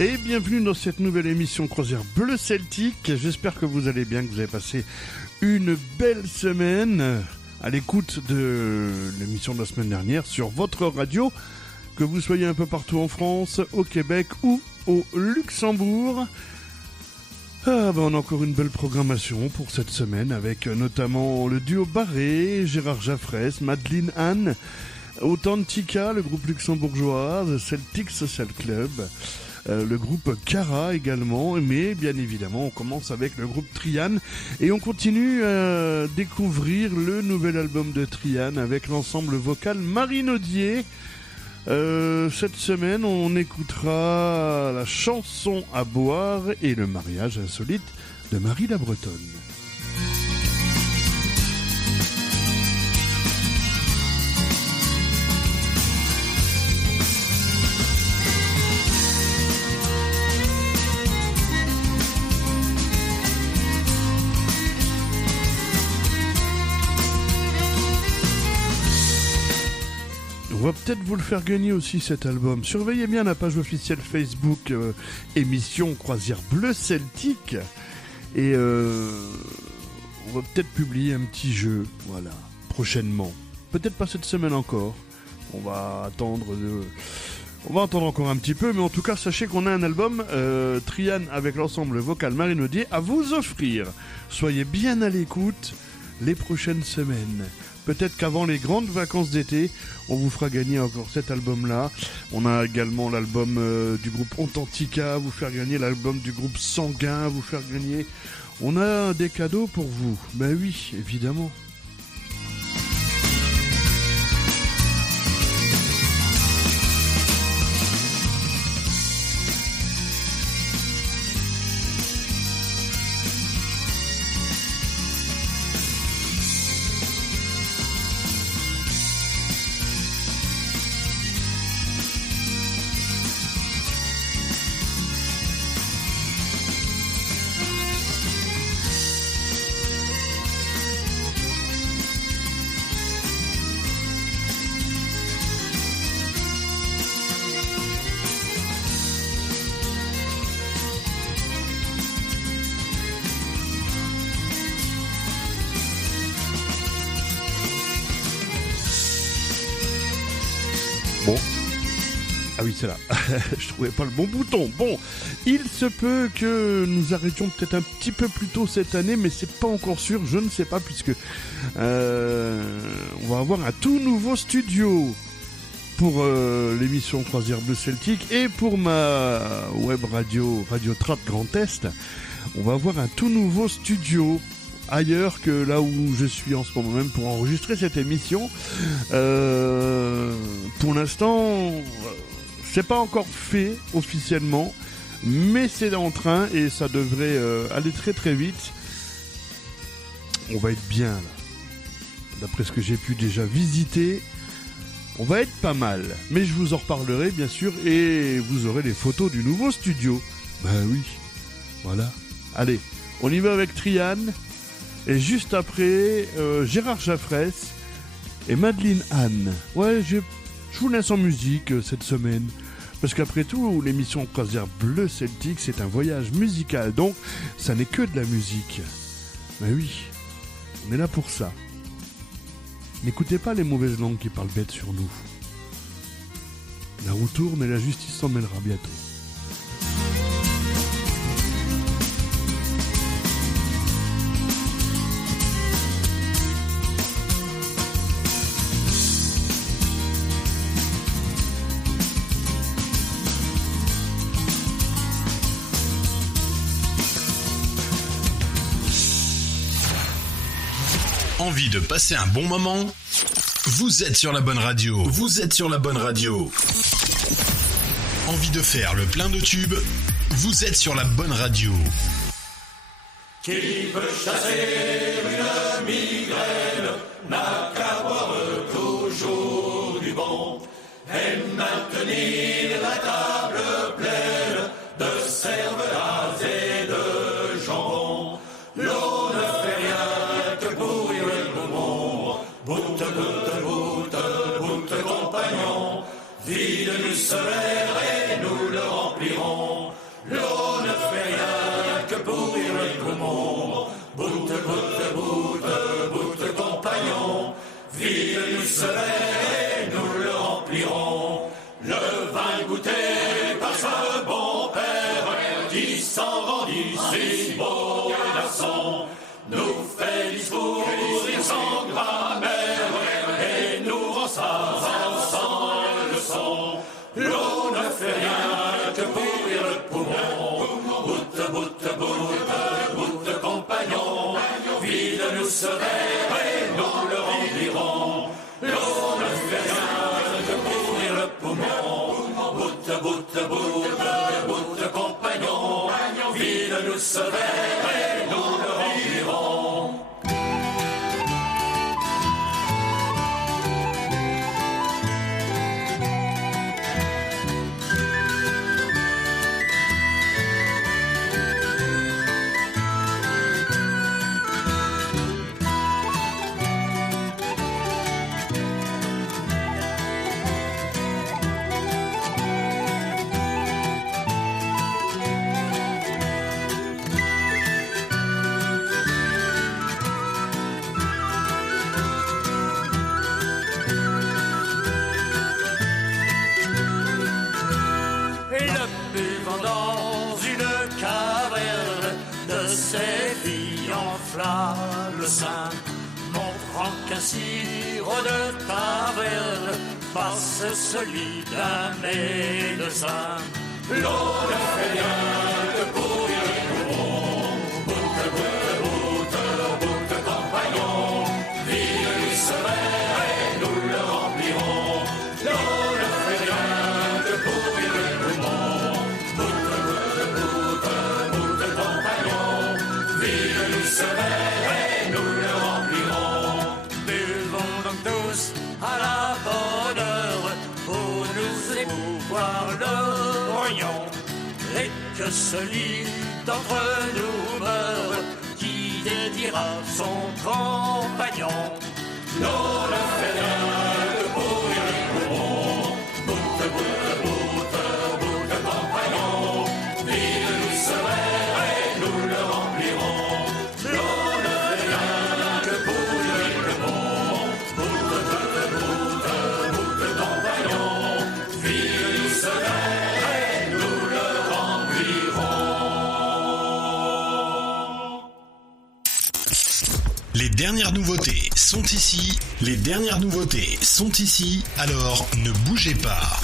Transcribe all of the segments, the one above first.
Et bienvenue dans cette nouvelle émission Croisière Bleu Celtique. J'espère que vous allez bien, que vous avez passé une belle semaine à l'écoute de l'émission de la semaine dernière sur votre radio, que vous soyez un peu partout en France, au Québec ou au Luxembourg. On a encore une belle programmation pour cette semaine avec notamment le duo Barré, Gérard Jaffrès, Madeleine Anne, Authentica, le groupe luxembourgeois, The Celtic Social Club, le groupe Cara également, mais bien évidemment on commence avec le groupe Trian et on continue à découvrir le nouvel album de Trian avec l'ensemble vocal Marinaudier. Cette semaine on écoutera la chanson à boire et le mariage insolite de Marie la Bretonne. On va peut-être vous le faire gagner aussi cet album. Surveillez bien la page officielle Facebook émission Croisière Bleu Celtique. Et on va peut-être publier un petit jeu, voilà, prochainement. Peut-être pas cette semaine encore. On va attendre encore un petit peu, mais en tout cas, sachez qu'on a un album Trian avec l'ensemble vocal Marinaudier à vous offrir. Soyez bien à l'écoute les prochaines semaines. Peut-être qu'avant les grandes vacances d'été, on vous fera gagner encore cet album-là. On a également l'album du groupe Authentica, vous faire gagner l'album du groupe Sanguin, vous faire gagner... On a des cadeaux pour vous. Ben oui, évidemment. Bon. Ah oui, c'est là. Je trouvais pas le bon bouton. Bon, il se peut que nous arrêtions peut-être un petit peu plus tôt cette année, mais c'est pas encore sûr. Je ne sais pas, puisque on va avoir un tout nouveau studio pour l'émission Croisière Bleu Celtique et pour ma web radio, Radio Trap Grand Est. On va avoir un tout nouveau studio ailleurs que là où je suis en ce moment même pour enregistrer cette émission. Pour l'instant, c'est pas encore fait officiellement, mais c'est en train et ça devrait aller très très vite. On va être bien là. D'après ce que j'ai pu déjà visiter, on va être pas mal. Mais je vous en reparlerai bien sûr et vous aurez les photos du nouveau studio. Ben oui, voilà. Allez, on y va avec Trian. Et juste après, Gérard Jaffrès et Madeleine Anne. Ouais, je vous laisse en musique cette semaine. Parce qu'après tout, l'émission Croisière Bleu Celtique, c'est un voyage musical. Donc, ça n'est que de la musique. Mais oui, on est là pour ça. N'écoutez pas les mauvaises langues qui parlent bête sur nous. La roue tourne et la justice s'en mêlera bientôt. Envie de passer un bon moment? Vous êtes sur la bonne radio. Vous êtes sur la bonne radio. Envie de faire le plein de tubes? Vous êtes sur la bonne radio. Qui veut chasser une migraine n'a qu'à boire toujours du bon et maintenir la table pleine de cervelas et de jambon. L'eau ne fait rien que pourrir le poumon. Boute, boute, boute, boute, compagnon. Vide-nous ce verre et nous le remplirons. si beau garçon, nous fait discours sans grammaire et nous rend savants sans leçon. L'eau ne fait rien que pourrir le poumon. Boute, boute, boute, boute, compagnon, vide nous ce verre et nous le remplirons. L'eau ne fait rien que pourrir le poumon. Boute, boute, boute, boute, compagnon, vide nous ce verre et nous le remplirons. Le sein, montrant qu'un sirop de taverne passe celui d'un médecin. L'eau ne fait rien que pourrir le poumon. Boute, boute, boute, boute, compagnon, vide-lui ce verre et nous le remplirons. L'eau ne fait rien que pourrir le poumon. Boute, boute, boute, boute, compagnon, vide-lui ce verre. À la bonne heure pour nous émouvoir le rognon, et que celui d'entre nous meure qui dédiera son compagnon. L'eau ne fait rien que pourrir le poumon. Boute, boute, boute, boute, compagnon, vide-nous ce verre et nous le remplirons. L'eau ne fait rien que pourrir le poumon. Boute, boute, boute, boute, compagnon, vide-nous ce verre et nous le remplirons. Les dernières nouveautés sont ici. Les dernières nouveautés sont ici. Alors ne bougez pas.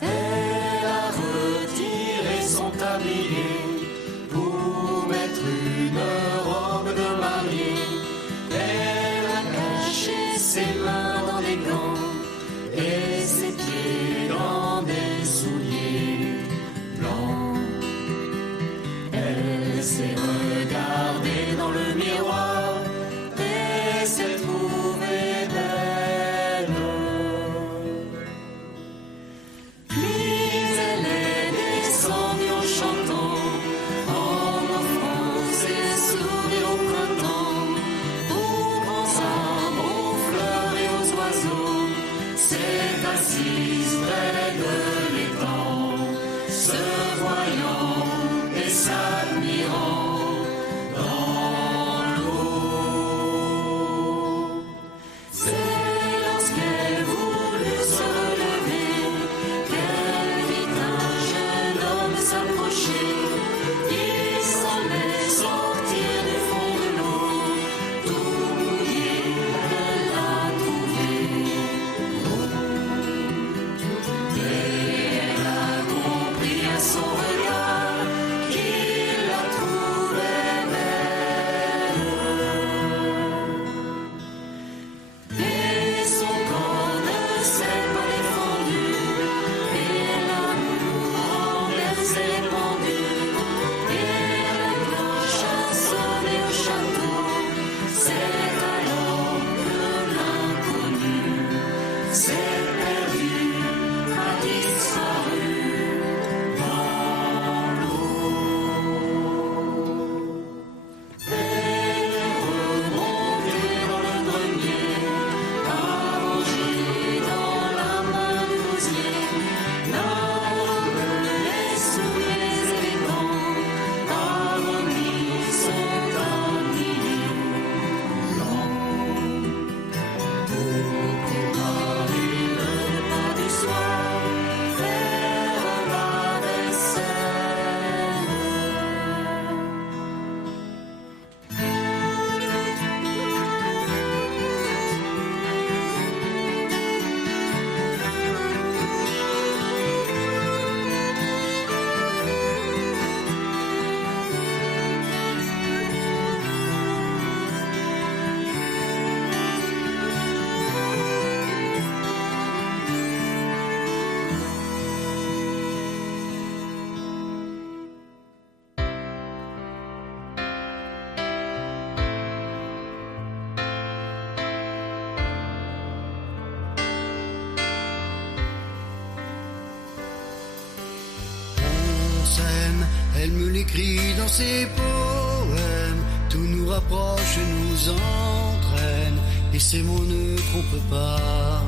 Elle a retiré son tablier pour mettre une robe de mariée. Elle a caché ses mains dans des gants et ses pieds dans des souliers blancs. Elle s'est regardée me l'écrit dans ses poèmes. Tout nous rapproche, nous entraîne, et ces mots ne trompent pas.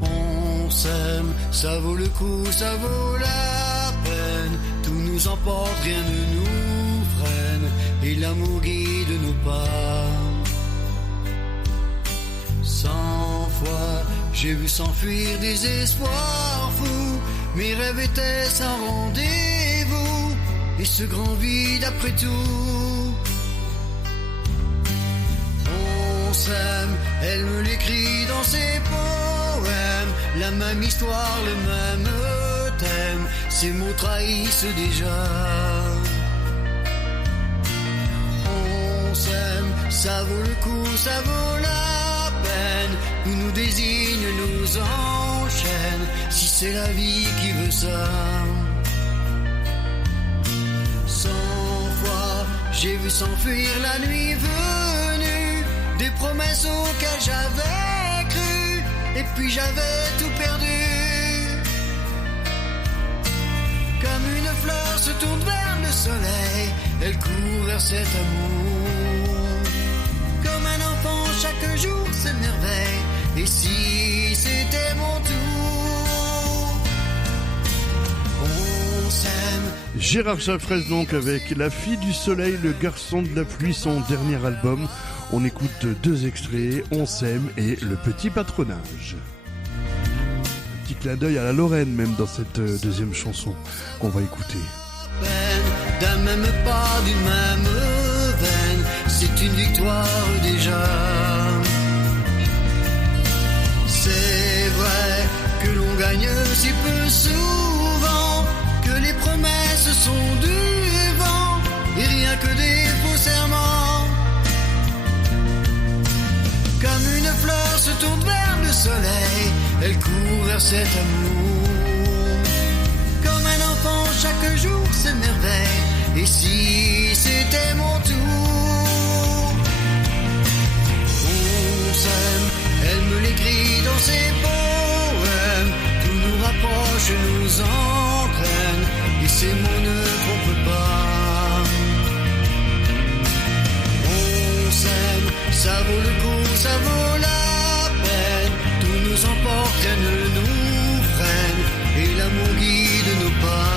On s'aime, ça vaut le coup, ça vaut la peine. Tout nous emporte, rien ne nous freine, et l'amour guide nos pas. 100 fois, j'ai vu s'enfuir des espoirs fous. Mes rêves étaient sans rendez-vous, et ce grand vide après tout. On s'aime, elle me l'écrit dans ses poèmes. La même histoire, le même thème, ces mots trahissent déjà. On s'aime, ça vaut le coup, ça vaut la peine. Nous nous désigne, nous enchaîne, si c'est la vie qui veut ça. 100 fois, j'ai vu s'enfuir la nuit venue, des promesses auxquelles j'avais cru, et puis j'avais tout perdu. Comme une fleur se tourne vers le soleil, elle court vers cet amour. Comme un enfant chaque jour s'émerveille, et si c'était mon tour. On s'aime. Gérard Chalfres donc avec La fille du soleil, le garçon de la pluie, son dernier album. On écoute 2 extraits, On s'aime et Le petit patronage. Un petit clin d'œil à la Lorraine même dans cette deuxième chanson qu'on va écouter. D'un même pas, d'une même veine, c'est une victoire déjà. C'est vrai que l'on gagne si peu souvent, que les promesses sont du vent, et rien que des faux serments. Comme une fleur se tourne vers le soleil, elle court vers cet amour. Comme un enfant chaque jour s'émerveille, et si c'était mon tour. On s'aime, elle me l'écrit dans ses poèmes. Tout nous rapproche, nous entraîne, et ces mots ne trompent pas. On s'aime, ça vaut le coup, ça vaut la peine. Tout nous emporte, rien ne nous freine, et l'amour guide nos pas.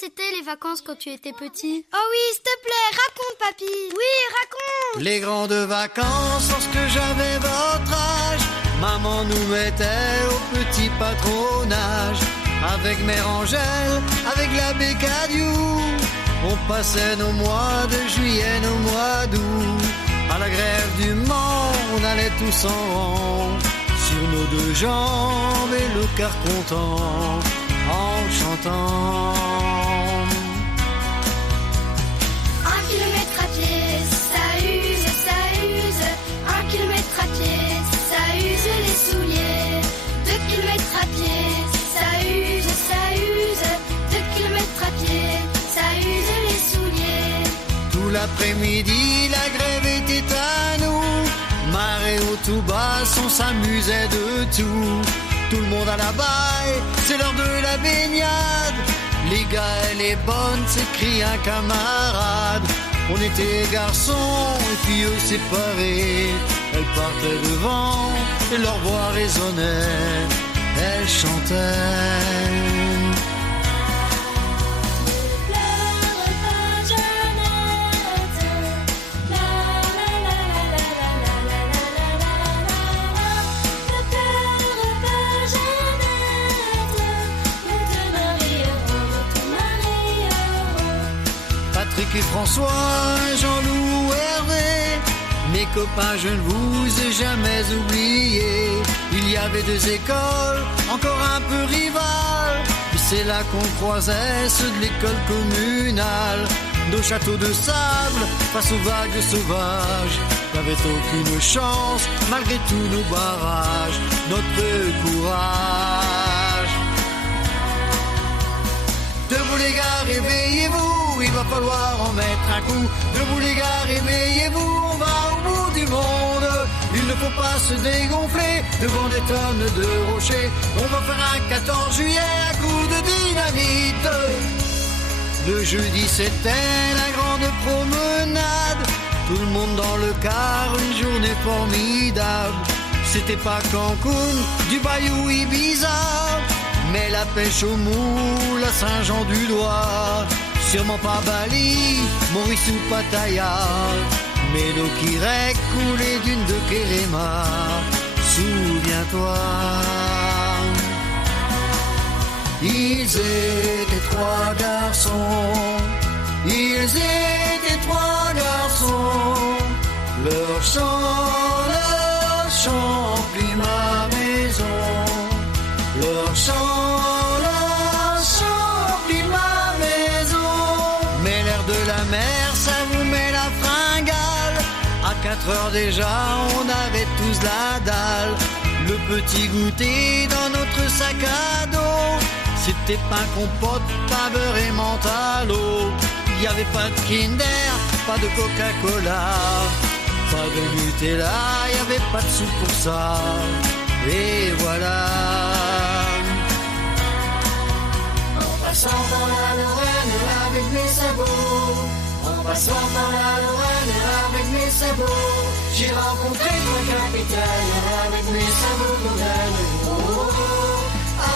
C'était les vacances quand tu étais petit? Oh oui, s'il te plaît, raconte, papy. Oui, raconte. Les grandes vacances, lorsque j'avais votre âge, maman nous mettait au petit patronage. Avec Mère Angèle, avec l'abbé Cadieux, on passait nos mois de juillet, nos mois d'août. À la grève du Mans, on allait tous en rang, sur nos 2 jambes et le quart content, en chantant. 1 kilomètre à pied, ça use, ça use. 1 kilomètre à pied, ça use les souliers. 2 kilomètres à pied, ça use, ça use. 2 kilomètres à pied, ça use les souliers. Tout l'après-midi, la grève était à nous. Marée haut tout bas, on s'amusait de tout. tout le monde à la baille, c'est l'heure de la baignade. Les gars, elle est bonne, s'écrie un camarade. On était garçons et puis eux séparés. Elles partaient devant et leur voix résonnait. Elles chantaient. Patrick et François, Jean-Loup, Hervé, mes copains, je ne vous ai jamais oubliés. Il y avait deux écoles, encore un peu rivales, puis c'est là qu'on croisait ceux de l'école communale. Nos châteaux de sable, face aux vagues sauvages, n'avaient aucune chance, malgré tous nos barrages, notre courage. Debout les gars, réveillez-vous, il va falloir en mettre un coup. Debout les gars, réveillez-vous, on va au bout du monde. Il ne faut pas se dégonfler devant des tonnes de rochers. On va faire un 14 juillet à coup de dynamite. Le jeudi c'était la grande promenade, tout le monde dans le car, une journée formidable. C'était pas Cancun, Dubaï ou Ibiza, mais la pêche au moule à Saint-Jean-du-Doigt. Sûrement pas Bali, Maurice ou Pattaya, mais l'eau qui coulait d'une de Kerema. Souviens-toi. Ils étaient trois garçons, ils étaient trois garçons. Leur chant plie ma maison. Leur chant plie ma maison. Mais l'air de la mer, ça vous met la fringale. À 4 heures déjà, on avait tous la dalle. Le petit goûter dans notre sac à dos, c'était pain compote, pas beurre et menthe à l'eau. Il y avait pas de Kinder, pas de Coca-Cola, pas de Nutella, il y avait pas de sous pour ça. Et voilà. En passant par la Lorraine avec mes sabots, en passant par la Lorraine avec mes sabots, j'ai rencontré mon capitaine avec mes sabots modernes. Oh, oh, oh,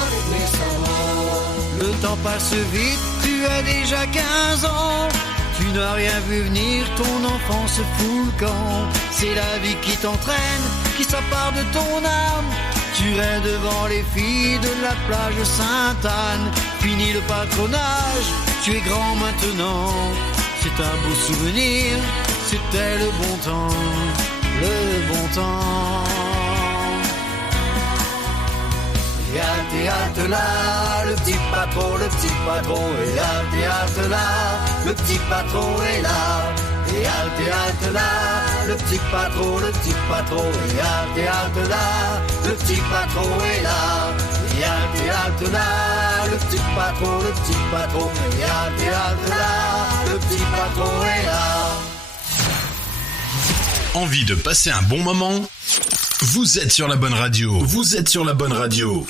avec mes sabots. Le temps passe vite, tu as déjà 15 ans. Tu n'as rien vu venir, ton enfance fout le camp. C'est la vie qui t'entraîne, qui s'empare de ton âme. Tu rêves devant les filles de la plage Sainte-Anne. Fini le patronage, tu es grand maintenant. C'est un beau souvenir, c'était le bon temps, le bon temps. Et à le théâtre là, le petit patron est à le théâtre là, le petit patron est là. Et à le théâtre là, le petit patron est à le théâtre là, le petit patron est là. Et à le théâtre là, le petit patron est à le théâtre là, le petit patron est là. Envie de passer un bon moment? Vous êtes sur la bonne radio. Vous êtes sur la bonne radio.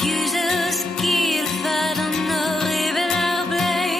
Plus au skill, fa dans nos rivières bleues.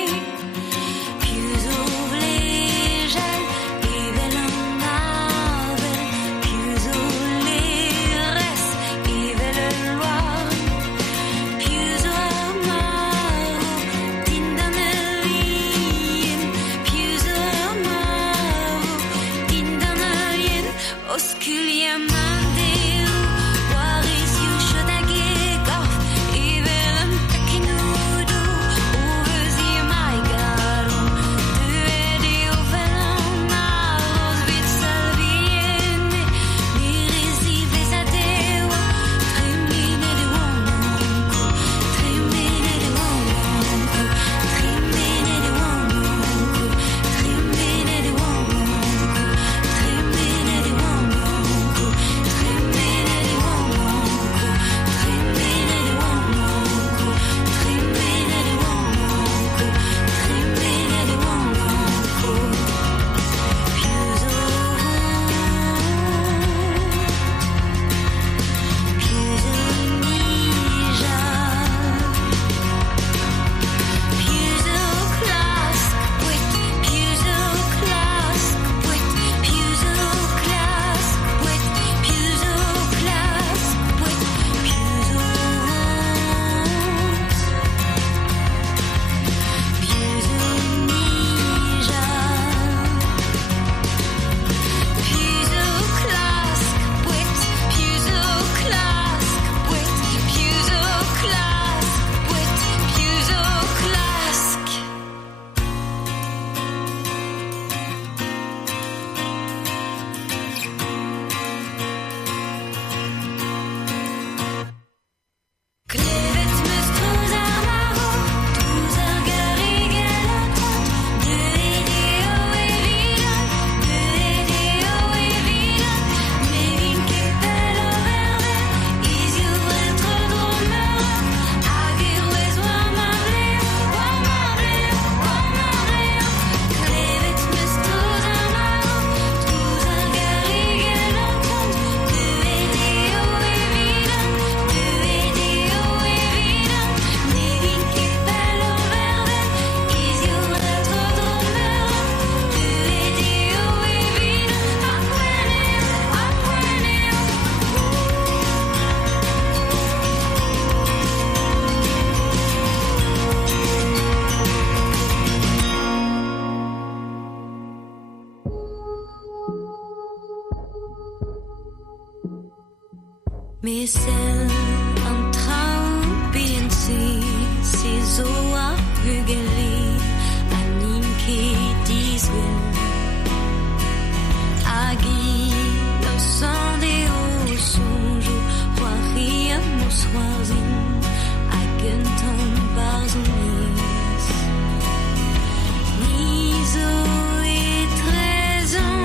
Mir selv om traubien si so abhügeli anim ki disgel agi no sonde o sonjo roaria moswazin agenton barzonis niso et trezon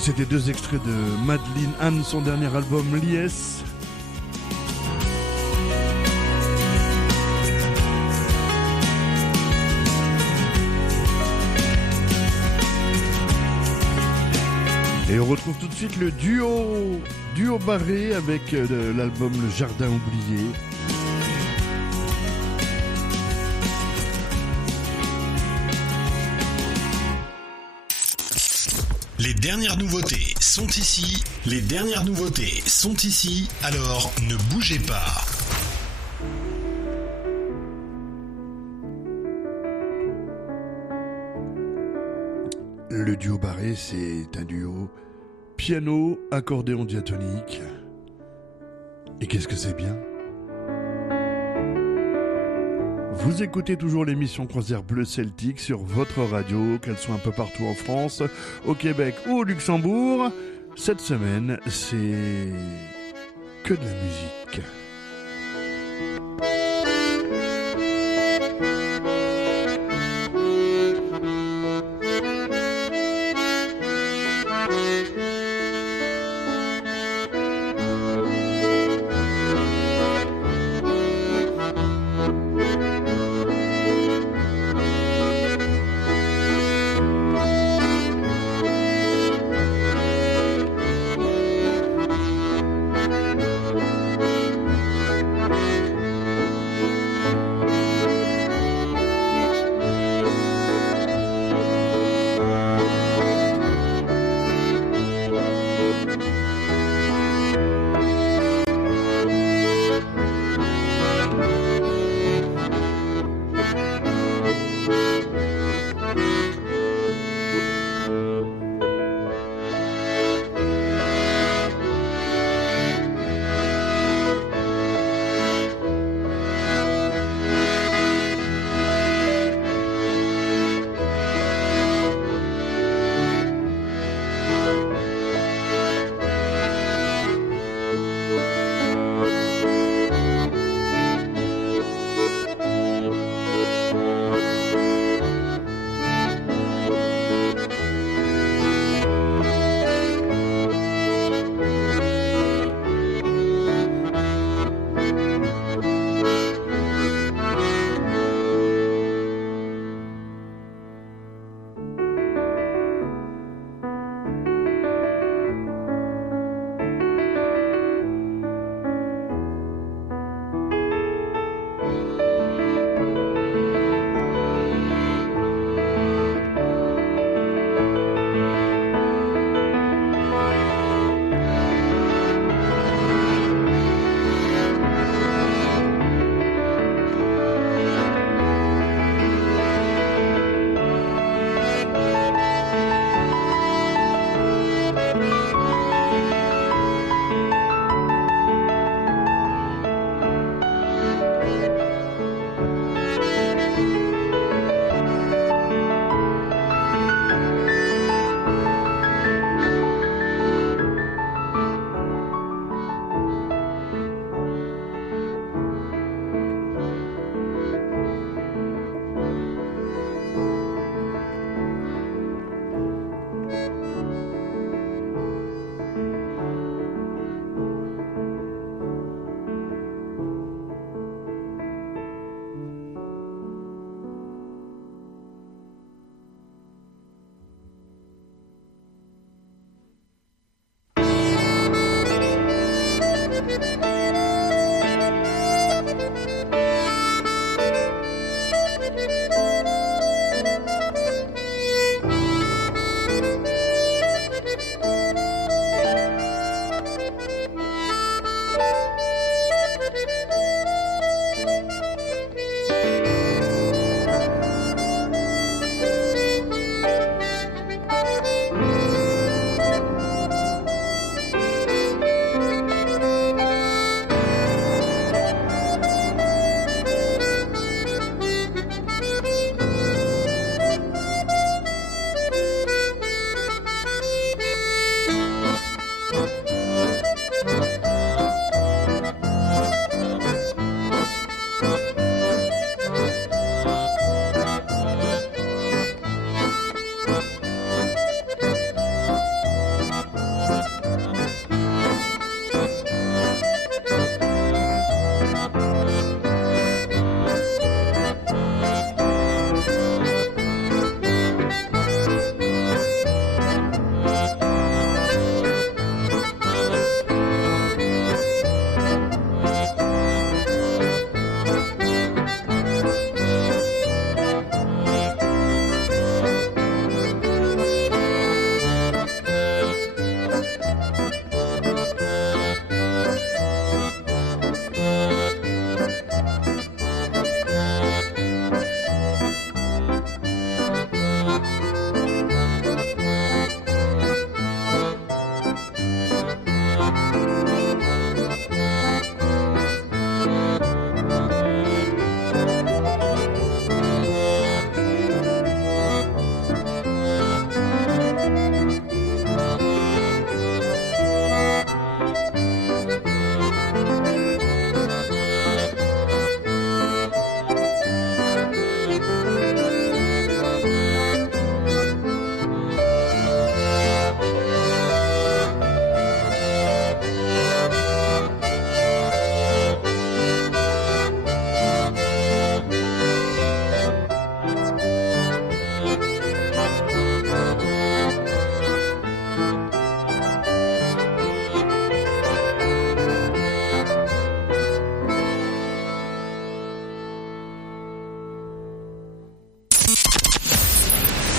C'était deux extraits de Madeline Anne, son dernier album Lies. Et on retrouve tout de suite le duo barré avec l'album Le Jardin oublié. Les dernières nouveautés sont ici. Les dernières nouveautés sont ici. Alors ne bougez pas. Le duo barré, c'est un duo piano, accordéon diatonique. Et qu'est-ce que c'est bien? Vous écoutez toujours l'émission Croisière Bleu Celtique sur votre radio, qu'elle soit un peu partout en France, au Québec ou au Luxembourg. Cette semaine, c'est que de la musique.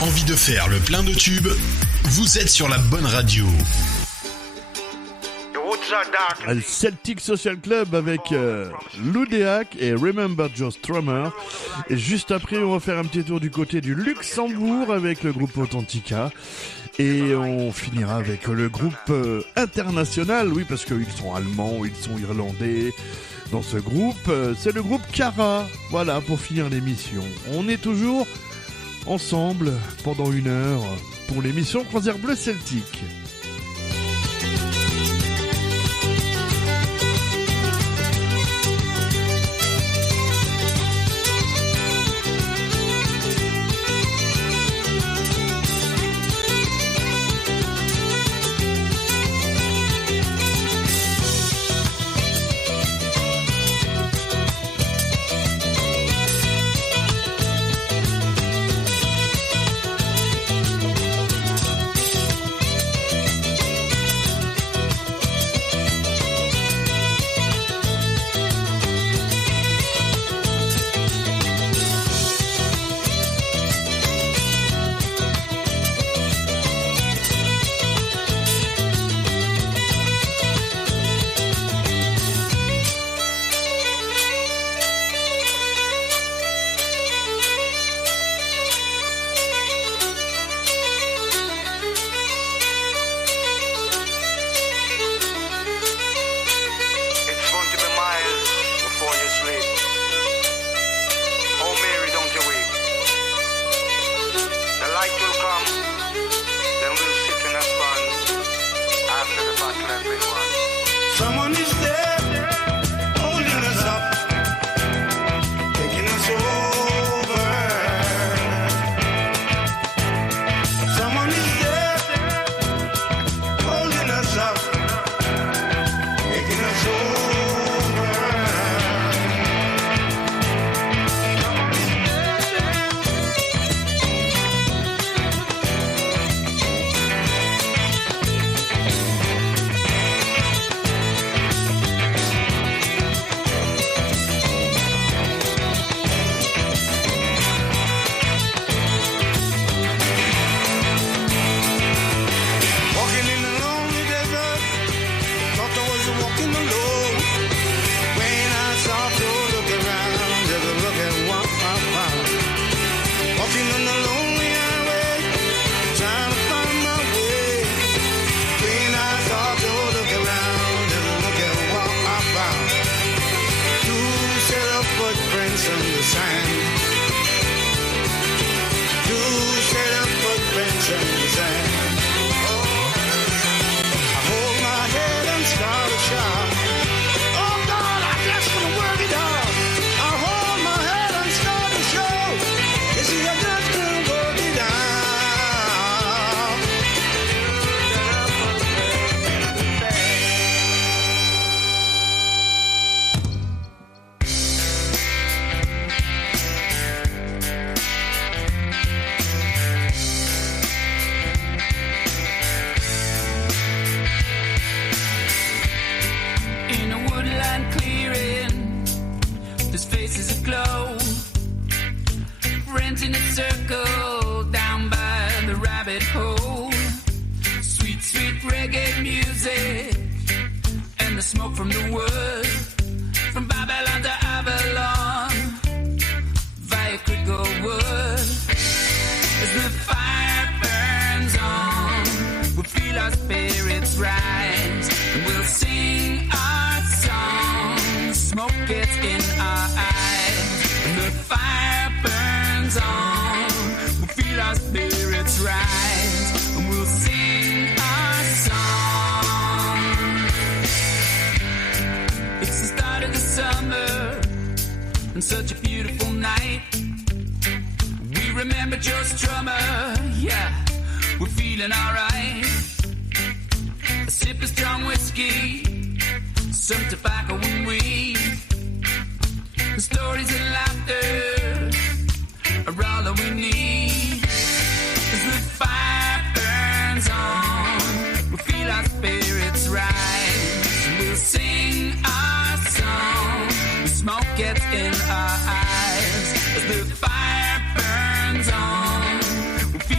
Envie de faire le plein de tubes? Vous êtes sur la bonne radio. Le Celtic Social Club avec Lou Déac et Remember Joe Strummer. Et juste après, on va faire un petit tour du côté du Luxembourg avec le groupe Authentica. Et on finira avec le groupe international, oui, parce qu'ils sont allemands, ils sont irlandais. Dans ce groupe, c'est le groupe Cara. Voilà, pour finir l'émission. On est toujours ensemble pendant 1 heure pour l'émission Croisière Bleu Celtique. Such a beautiful night. We remember Joe Strummer. Yeah, we're feeling alright. A sip of strong whiskey, some tobacco and weed. The stories and laughter are all that we need. As the fire burns on, we feel our spirits rise. And we'll sing our song. The smoke gets in our eyes. As the fire burns on, we feel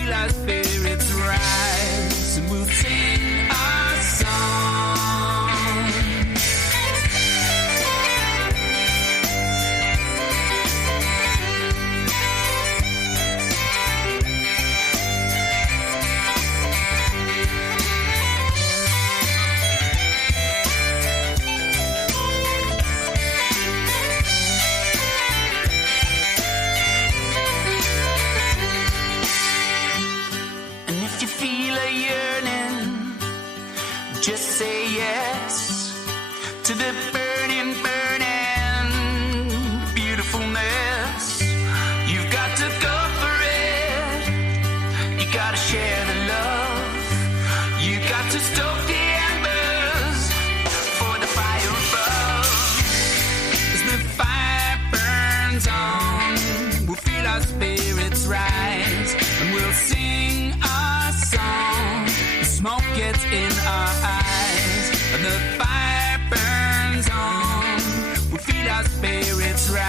to the burning, burning beautifulness. You've got to go for it. You gotta share the love. You got to stoke the embers for the fire above. As the fire burns on, we'll feel our spirits rise, and we'll sing our song. The smoke gets in our eyes, and the fire burns on. We'll feel our spirits rise.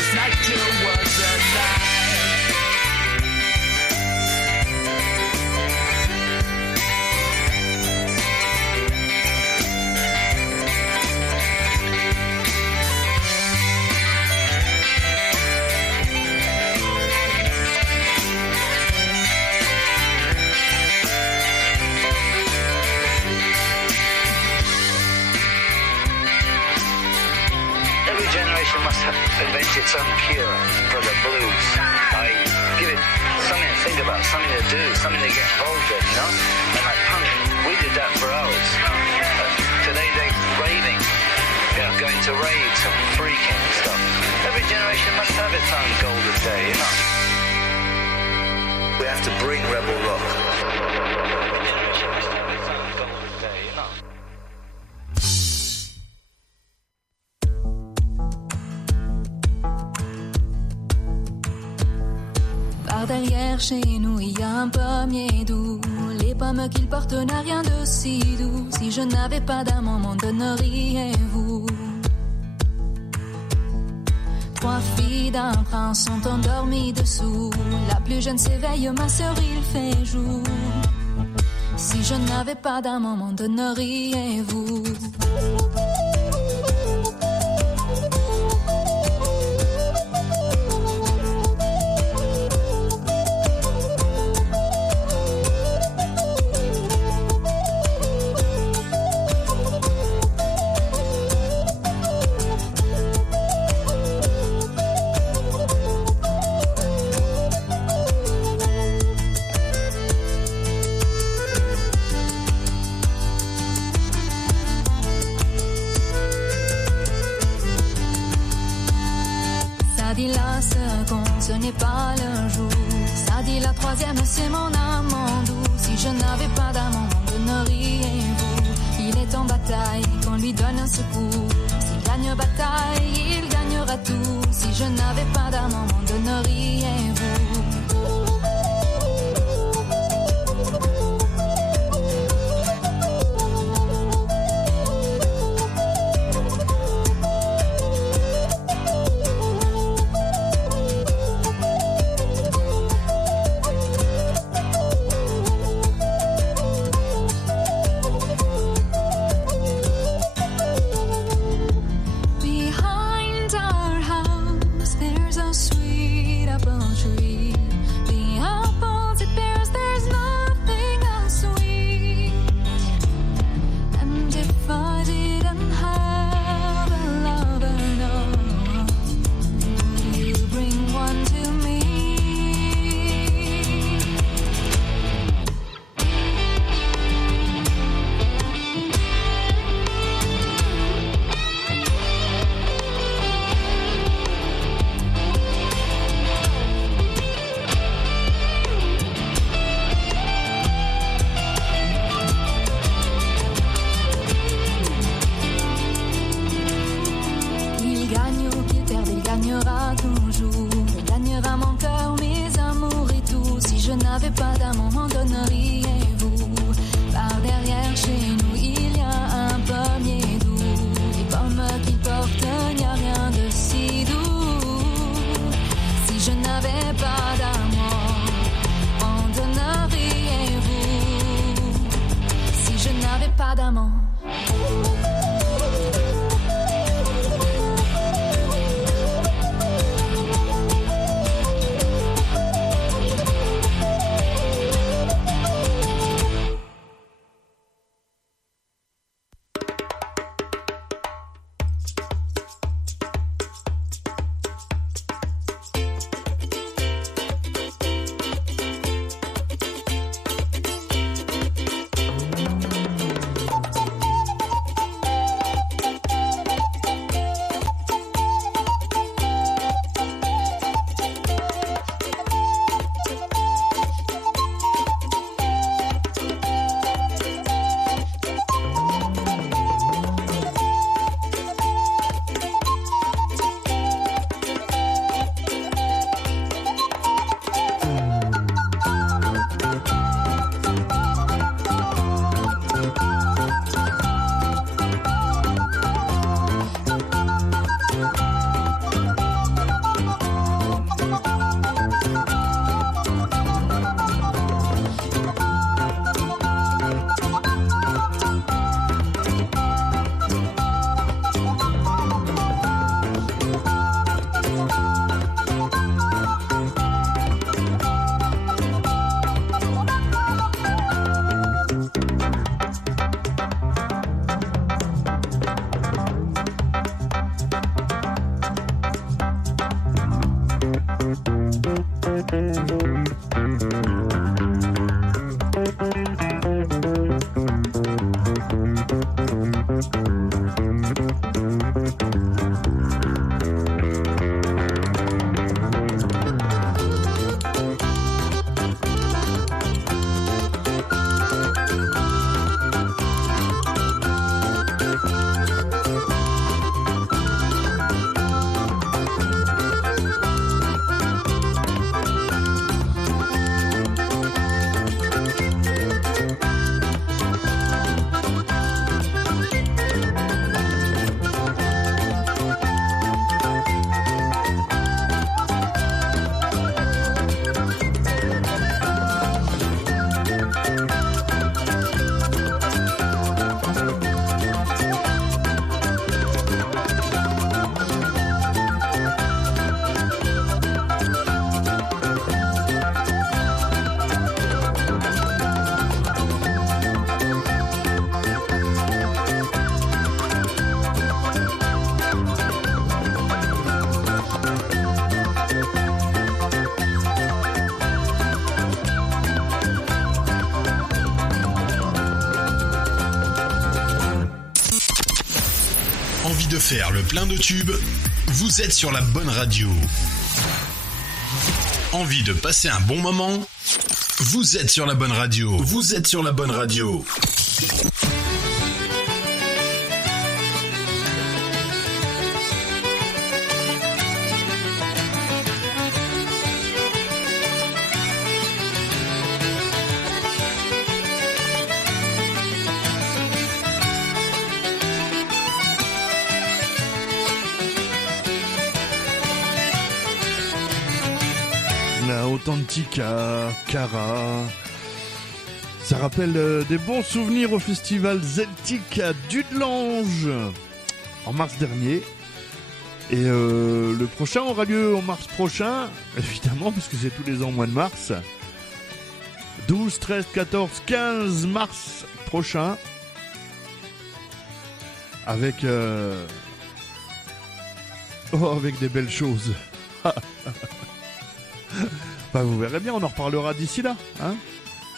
It's like Joe was alive. Every generation must have invent its own cure for the blues. Give it something to think about, something to do, something to get involved in, you know? And like punk, we did that for hours. Today they're raving, you know, going to raves and freaking and stuff. Every generation must have its own golden day, you know? We have to bring rebel rock. Every generation must have its own golden day, you know? Par derrière chez nous, il y a un pommier doux. Les pommes qu'il porte n'a rien de si doux. Si je n'avais pas d'amant, m'en donneriez-vous? 3 filles d'un prince sont endormies dessous. La plus jeune s'éveille, ma sœur, il fait jour. Si je n'avais pas d'amant, m'en donneriez-vous? Ça dit la seconde, ce n'est pas le jour. Ça dit la troisième, c'est mon amant doux. Si je n'avais pas d'amant, m'en donneriez-vous? Il est en bataille, qu'on lui donne un secours. S'il gagne bataille, il gagnera tout. Si je n'avais pas d'amant, m'en donneriez-vous? Behind our house, there's a sweet apple tree. The apples it bears, there's nothing else sweet. And if I didn't have a lover, no, would you bring one to me? Il gagne ou qu'il perde, il gagnera toujours. Il gagnera mon cœur, mes amours et tout. Si je n'avais pas d'amant, m'en donneriez-vous? Par derrière chez nous, il y a un pommier doux. Les pommes qu'il porte, n'y a rien de si doux. Si je n'avais pas d'amant, m'en donneriez-vous? Si je n'avais pas d'amant. Envie de faire le plein de tubes? Vous êtes sur la bonne radio. Envie de passer un bon moment? Vous êtes sur la bonne radio. Vous êtes sur la bonne radio. La Authentica, Cara. Ça rappelle des bons souvenirs au festival Celtique à Dudelange en mars dernier. Et le prochain aura lieu en mars prochain, évidemment, puisque c'est tous les ans au mois de mars. 12, 13, 14, 15 mars prochain. Avec avec des belles choses. Bah, vous verrez bien, on en reparlera d'ici là. Hein.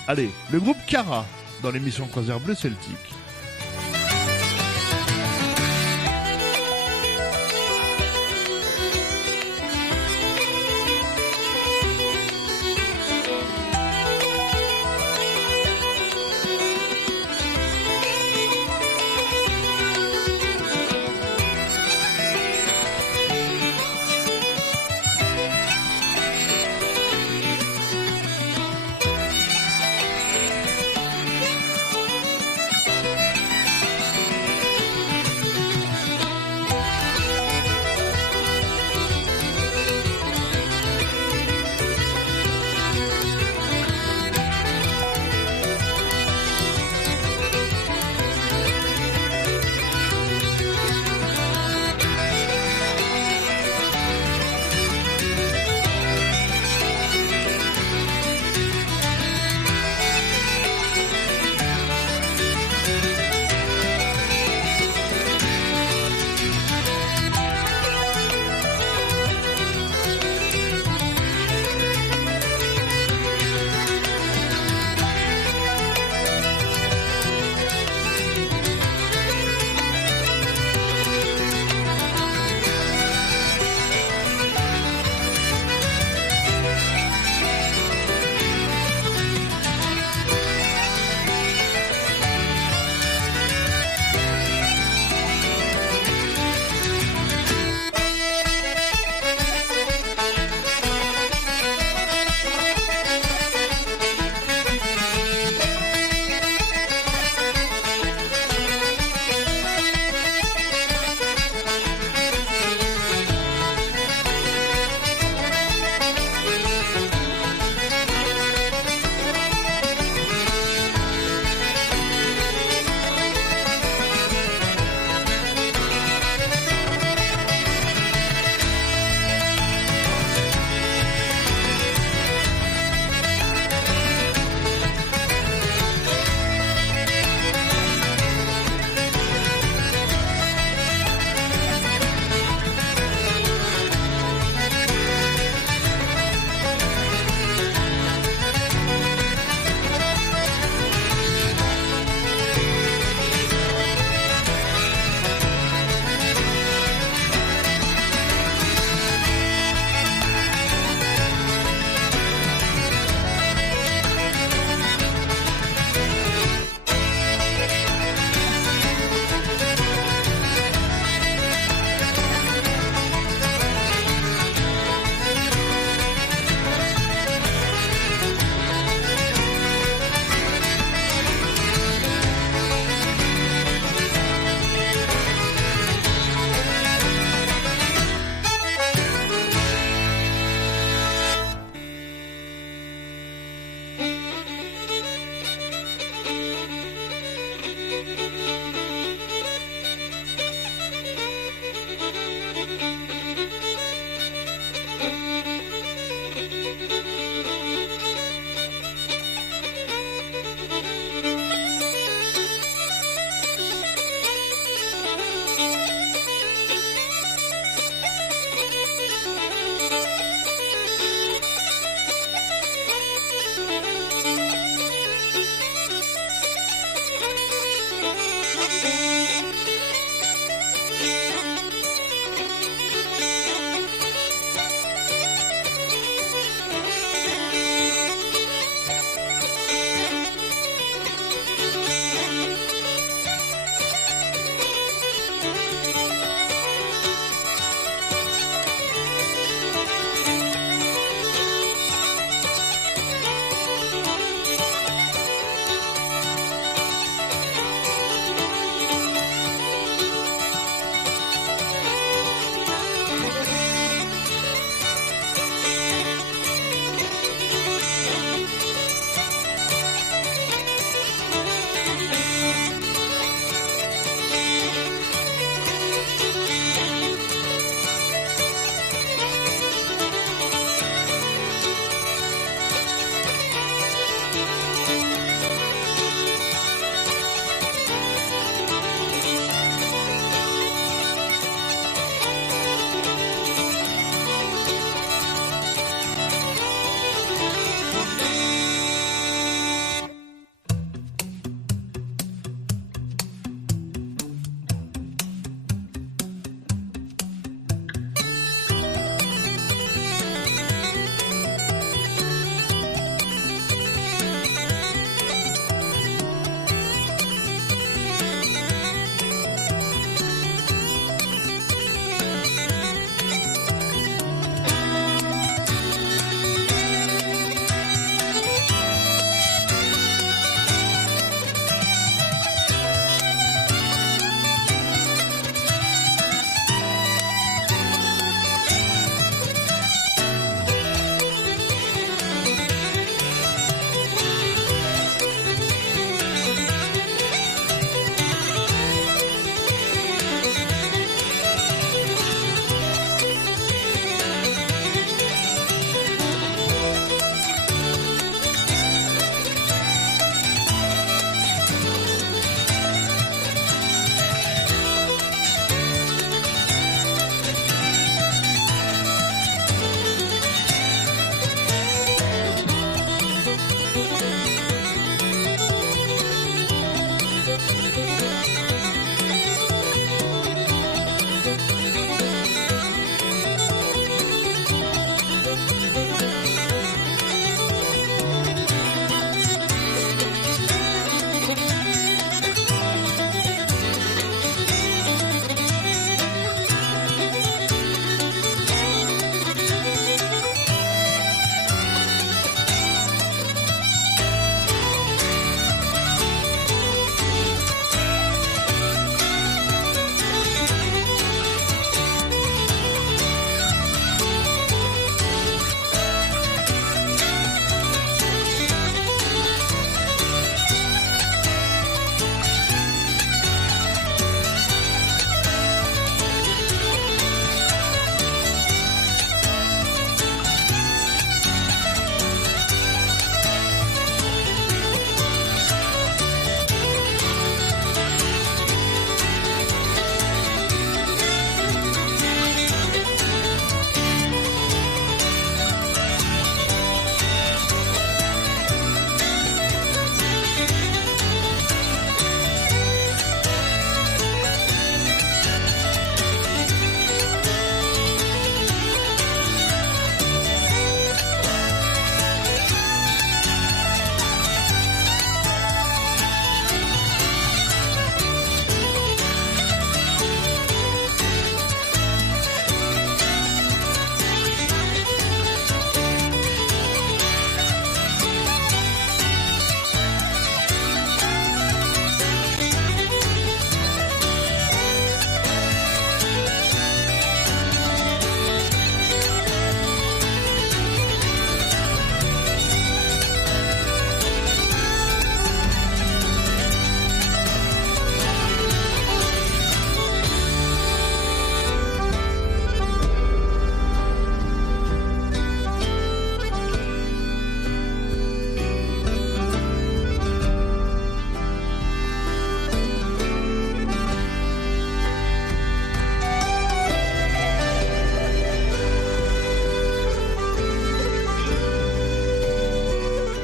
Allez, le groupe Cara dans l'émission Croisière Bleu Celtique.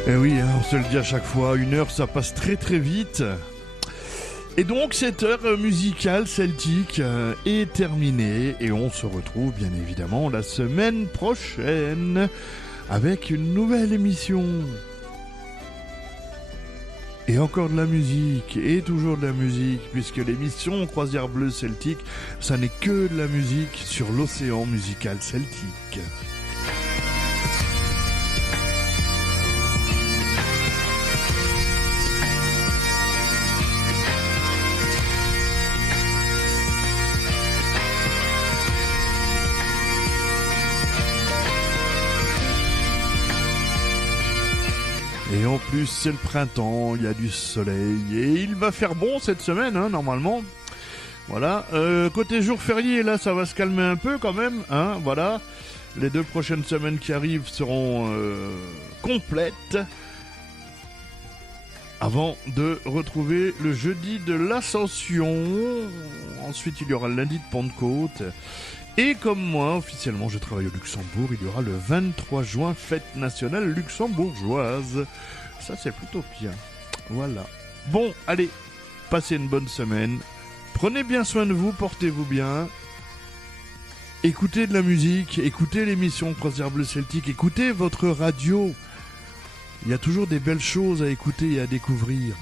Et oui, hein, on se le dit à chaque fois, 1 heure ça passe très très vite. Et donc cette heure musicale celtique est terminée et on se retrouve bien évidemment la semaine prochaine avec une nouvelle émission. Et encore de la musique, et toujours de la musique, puisque l'émission Croisière Bleue Celtique, ça n'est que de la musique sur l'océan musical celtique. Et en plus, c'est le printemps, il y a du soleil, et il va faire bon cette semaine, hein, normalement. Voilà. Côté jour férié, là, ça va se calmer un peu quand même, hein, voilà. Les 2 prochaines semaines qui arrivent seront complètes. Avant de retrouver le jeudi de l'Ascension. Ensuite, il y aura le lundi de Pentecôte. Et comme moi, officiellement, je travaille au Luxembourg, il y aura le 23 juin, fête nationale luxembourgeoise. Ça, c'est plutôt bien. Voilà. Bon, allez, passez une bonne semaine. Prenez bien soin de vous, portez-vous bien. Écoutez de la musique, écoutez l'émission Croisière Bleue Celtique, écoutez votre radio. Il y a toujours des belles choses à écouter et à découvrir.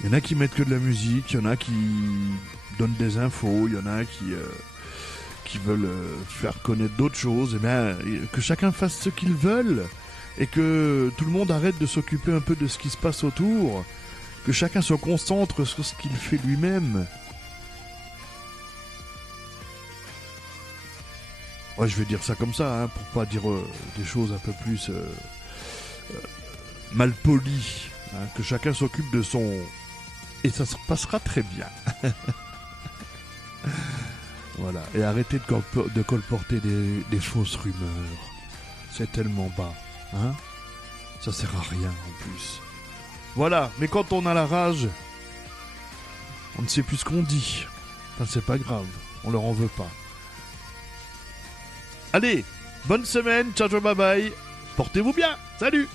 Il y en a qui mettent que de la musique, il y en a qui donnent des infos, il y en a qui veulent faire connaître d'autres choses. Et bien, que chacun fasse ce qu'il veut et que tout le monde arrête de s'occuper un peu de ce qui se passe autour, que chacun se concentre sur ce qu'il fait lui-même. Ouais, je vais dire ça comme ça, hein, pour pas dire des choses un peu plus malpolies, hein, que chacun s'occupe de son... Et ça se passera très bien. Voilà. Et arrêtez de colporter des fausses rumeurs. C'est tellement bas. Hein, ça sert à rien en plus. Voilà. Mais quand on a la rage, on ne sait plus ce qu'on dit. Enfin, c'est pas grave. On leur en veut pas. Allez. Bonne semaine. Ciao, ciao, bye bye. Portez-vous bien. Salut.